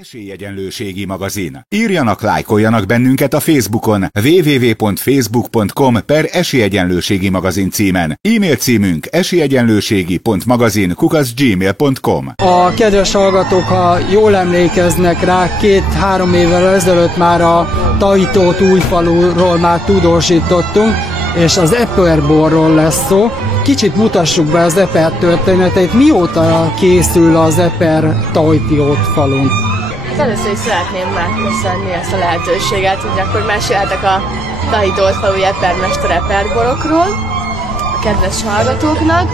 Esélyegyenlőségi magazin. Írjanak, lájkoljanak bennünket a Facebookon www.facebook.com/esélyegyenlőségi magazin címen. E-mail címünk esélyegyenlőségi.magazin@gmail.com. A kedves hallgatók, ha jól emlékeznek rá, 2-3 évvel ezelőtt már a Tahitót Újfaluról már tudósítottunk, és az eperborról lesz szó. Kicsit mutassuk be az eper történeteit. Mióta készül az eper Tahitót falun? Először is szeretném megköszönni ezt a lehetőséget, hogy akkor meséltek a Tahitót falui epermester eperborokról a kedves hallgatóknak.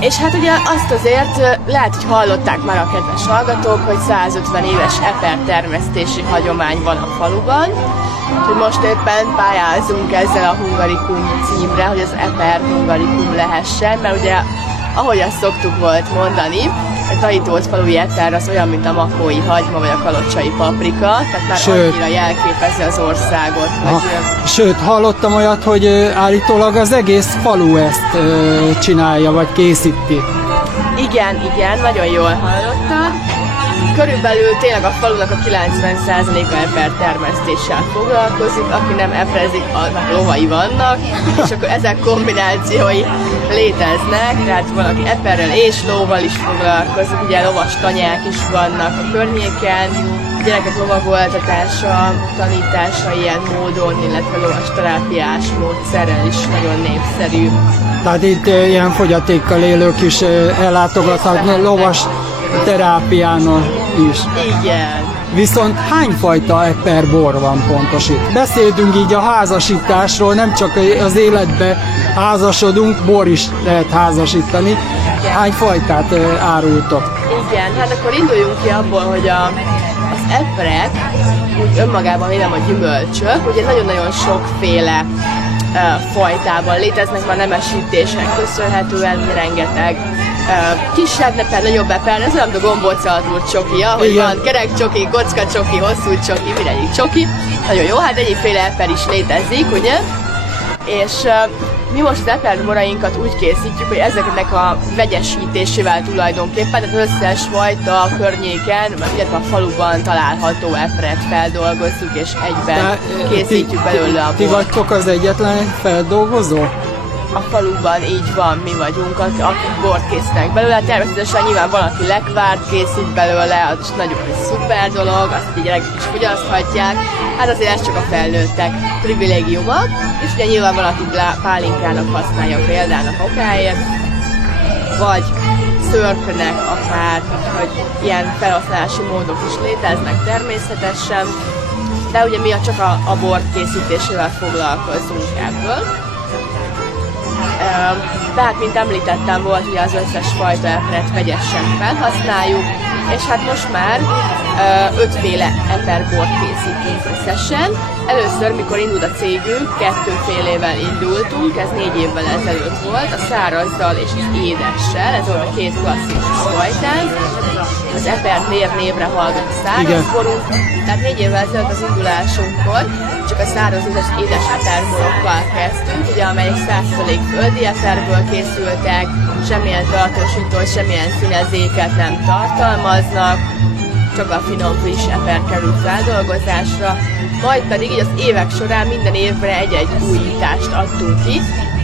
És hát ugye azt azért lehet, hogy hallották már a kedves hallgatók, hogy 150 éves eper termesztési hagyomány van a faluban. Úgyhogy most éppen pályázunk ezzel a Hungarikum címre, hogy az eper Hungarikum lehessen, mert ugye ahogy azt szoktuk volt mondani, a Tahitót falui eper az olyan, mint a makói hagyma vagy a kalocsai paprika, tehát már annyira jelképezi az országot. Sőt, hallottam olyat, hogy állítólag az egész falu ezt csinálja, vagy készíti. Igen, nagyon jól hallottad. Körülbelül tényleg a falunak a 90%-a eper termesztéssel foglalkozik, aki nem eperezik, annak lovai vannak, és akkor ezek kombinációi léteznek, tehát valaki eperrel és lóval is foglalkozik, ugye lovas tanyák is vannak a környéken, a gyerekek lovagoltatása, tanítása ilyen módon, illetve lovas terápiás módszerrel is nagyon népszerű. Tehát itt ilyen fogyatékkal élők is ellátogathatnak lovas terápiának is. Igen. Viszont hányfajta eperbor van pontos itt? Beszéltünk így a házasításról, nem csak az életbe házasodunk, bor is lehet házasítani. Igen. Hány fajtát árultok? Igen, hát akkor induljunk ki abból, hogy az eperek úgy önmagában nem a gyümölcsök, ugye nagyon-nagyon sokféle fajtában léteznek, már nemesítésnek köszönhetően rengeteg kisebb eper, nagyobb eper, ez olyan, mint a gombócalatú csokia, hogy van kerek csoki, kocka csoki, hosszú csoki, mindegyik csoki. Nagyon jó, hát egyébféle eper is létezik, ugye? És mi most az eperborainkat úgy készítjük, hogy ezeknek a vegyesítésével tulajdonképpen, tehát az összes fajta a környéken, illetve a faluban található eperet feldolgozzuk, és egyben készítjük belőle a bort. Ti vagytok az egyetlen feldolgozó? A faluban így van, mi vagyunk, akik bort készítenek belőle. Természetesen nyilván valaki lekvárt készít belőle, az nagyon szuper dolog, azt a gyerekek is fogyaszthatják. Hát azért ez csak a felnőttek privilégiuma, és ugye nyilván valaki pálinkának használja például okáért, vagy szörpnek akár, hogy ilyen felhasználási módok is léteznek természetesen, de ugye mi csak a bor készítésével foglalkozunk ebből. Tehát, mint említettem, volt ugye az összes fajta eperet vegyesen felhasználjuk, és hát most már 5 féle eperbort készítünk összesen. Először, mikor indult a cégünk, 2,5 évvel indultunk, ez 4 évvel ezelőtt volt, a szárazzal és az édessel, ez volt a 2 klasszikus fajtánk. Az eper névre hallgat a szárazborunk, tehát 4 évvel ezelőtt az indulásunkkor csak a száraz és édes eperborokkal kezdtünk, ugye, amelyek 100% földi eperből készültek, semmilyen tartósító, semmilyen színezéket nem tartalmaznak, csak a finom friss eper kerül feldolgozásra, majd pedig így az évek során minden évre egy-egy újítást adtunk ki,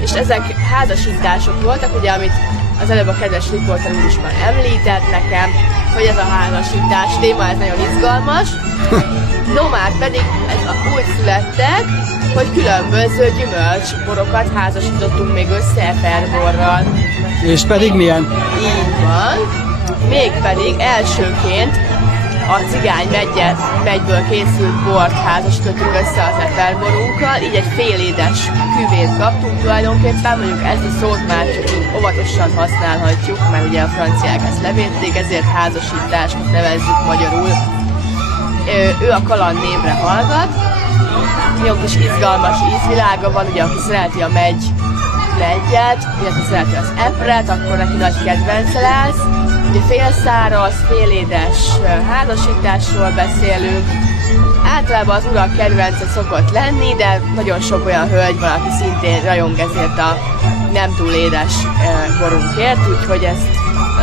és ezek házasítások voltak, ugye, amit az előbb a kedves riporter úr is már említett nekem, hogy ez a házasítás téma, ez nagyon izgalmas. No már pedig ez úgy születtek, hogy különböző gyümölcsborokat házasítottunk még össze eperborral. És pedig milyen? Így van. Mégpedig elsőként a cigány megyből készült bort házasítottunk össze az eperborunkkal, így egy félédes küvét kaptunk tulajdonképpen, mondjuk ezt a szót már csak óvatosan használhatjuk, mert ugye a franciák ezt levédték, ezért házasításnak nevezzük magyarul. Ő a kaland névre hallgat, jó kis izgalmas ízvilága van, ugye aki szereti a megyet, illetve szereti az epret, akkor neki nagy kedvence lesz. Ugye félszáraz, félédes házasításról beszélünk. Általában az urak kedvence szokott lenni, de nagyon sok olyan hölgy van, aki szintén rajong ezért a nem túl édes borunkért, úgyhogy ezt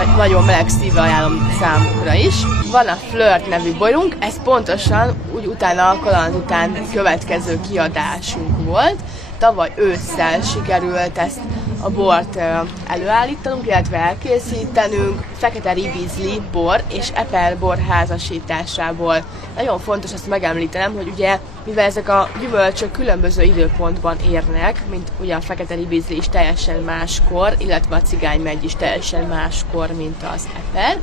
nagyon meleg szívvel ajánlom számukra is. Van a Flirt nevű borunk, ez pontosan úgy utána a kaland után következő kiadásunk volt. Tavaly ősszel sikerült ezt a bort előállítanunk, illetve elkészítenünk fekete ribizli bor és eperbor házasításából. Nagyon fontos azt megemlítenem, hogy ugye, mivel ezek a gyümölcsök különböző időpontban érnek, mint ugye a fekete ribizli is teljesen máskor, illetve a cigánymegy is teljesen máskor, mint az eper,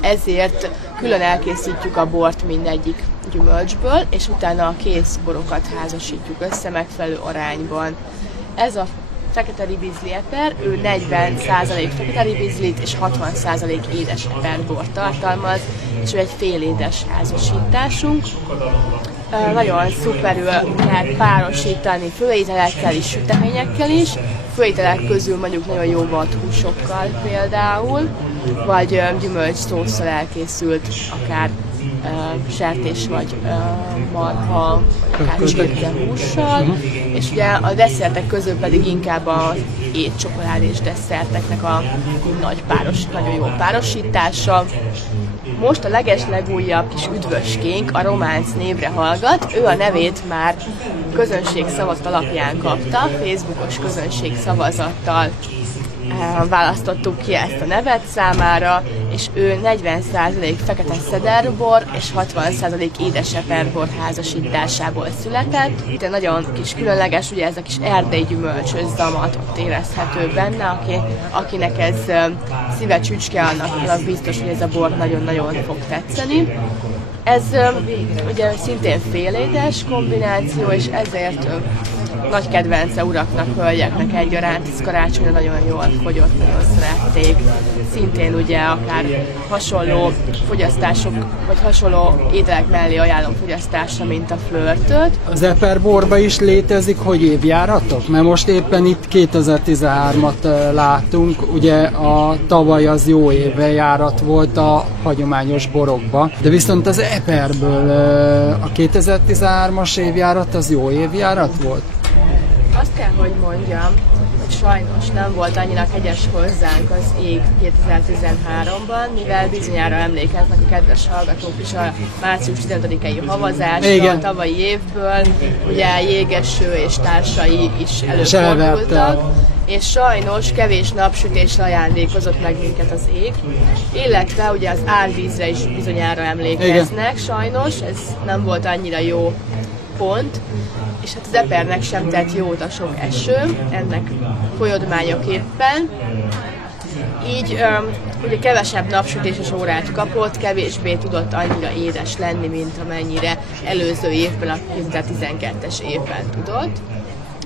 ezért külön elkészítjük a bort mindegyik gyümölcsből, és utána a kész borokat házasítjuk össze megfelelő arányban. Ez a fekete ribizli eper, ő 40% fekete ribizlit és 60% édes eperbort tartalmaz, és ő egy félédes házasításunk. Nagyon szuperül lehet párosítani főételekkel és süteményekkel is, főételek közül mondjuk nagyon jó vadhúsokkal például, vagy gyümölcsszósszal elkészült akár sertés vagy marha, vagy akár csirkehússal, és ugye a desszertek közül pedig inkább az étcsokoládés desszerteknek a nagyon jó párosítása. Most a legeslegújabb kis üdvöskénk a Románc névre hallgat, ő a nevét már közönségszavazat alapján kapta, Facebookos közönségszavazattal választottuk ki ezt a nevet számára, és ő 40% fekete szederbor és 60% édes eperbor házasításából született. Itt nagyon kis különleges, ugye ez a kis erdélyi gyümölcsös zamat ott érezhető benne, akinek ez szíve csücske, annak biztos, hogy ez a bor nagyon-nagyon fog tetszeni. Ez ugye szintén félédes kombináció, és ezért nagy kedvence uraknak, hölgyeknek egyaránt, ez karácsonyra nagyon jól fogyott, nagyon szerették. Szintén ugye akár hasonló fogyasztások, vagy hasonló ételek mellé ajánlom fogyasztásra, mint a flörtöt. Az eperborba is létezik, hogy évjáratok? Mert most éppen itt 2013-at látunk, ugye a tavaly az jó évjárat volt a hagyományos borokba, de viszont az eperből a 2013-as évjárat az jó évjárat volt? Azt kell, hogy mondjam, hogy sajnos nem volt annyira kegyes hozzánk az ég 2013-ban, mivel bizonyára emlékeznek a kedves hallgatók is a március 15-i havazásra a tavalyi évből, ugye jégeső és társai is előfordultak, és sajnos kevés napsütésre ajándékozott meg minket az ég, illetve ugye az árvízre is bizonyára emlékeznek, sajnos ez nem volt annyira jó pont, és hát az epernek sem tett jót a sok eső, ennek folyodmányoképpen. Így ugye kevesebb napsütéses órát kapott, kevésbé tudott annyira édes lenni, mint amennyire előző évben, a 2012-es évben tudott.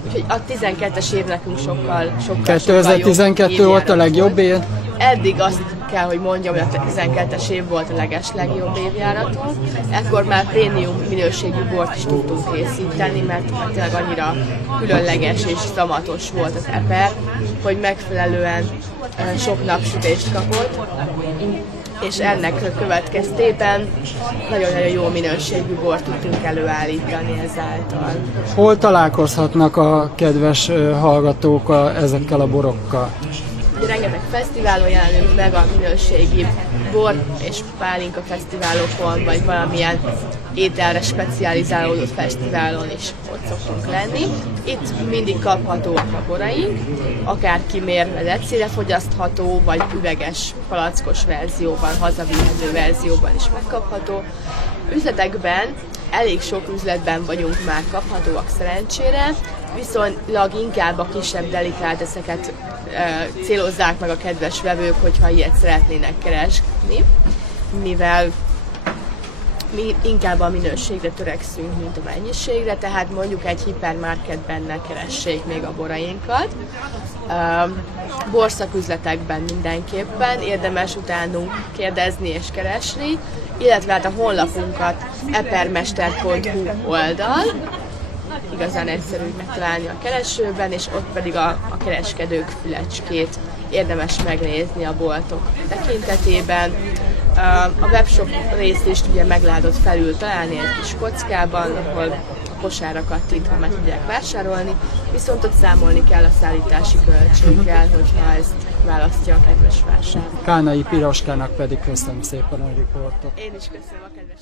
Úgyhogy a 12-es év nekünk sokkal 2012 volt a legjobb év? Eddig azt kell, hogy mondjam, hogy a 12-es év volt a legeslegjobb évjáraton. Ekkor már prémium minőségű bort is tudtunk készíteni, mert tényleg annyira különleges és szamatos volt az eper, hogy megfelelően sok napsütést kapott, és ennek következtében nagyon-nagyon jó minőségű bort tudtunk előállítani ezáltal. Hol találkozhatnak a kedves hallgatók ezekkel a borokkal? Rengeteg fesztiválon jelenünk meg, a minőségi bor és pálinka fesztiválokon, vagy valamilyen ételre specializálódott fesztiválon is ott szoktunk lenni. Itt mindig kaphatóak a boraink, akár kimérve decire fogyasztható, vagy üveges, palackos verzióban, hazavihető verzióban is megkapható. Üzletekben, elég sok üzletben vagyunk már kaphatóak szerencsére, viszonylag inkább a kisebb delikáteszeket célozzák meg a kedves vevők, hogyha ilyet szeretnének keresni, mivel mi inkább a minőségre törekszünk, mint a mennyiségre, tehát mondjuk egy hipermarketben ne keressék még a borainkat. Borszaküzletekben mindenképpen érdemes utánunk kérdezni és keresni, illetve hát a honlapunkat epermester.hu oldal, igazán egyszerű megtalálni a keresőben, és ott pedig a kereskedők fülecskét érdemes megnézni a boltok tekintetében. A webshop részt is ugye meg lehet felül találni egy kis kockában, ahol a kosárra kattintva meg tudják vásárolni, viszont ott számolni kell a szállítási költséggel, hogyha ezt választja a kedves vásár. Kánai Piroskának pedig köszönöm szépen a riportot. Én is köszönöm a kedves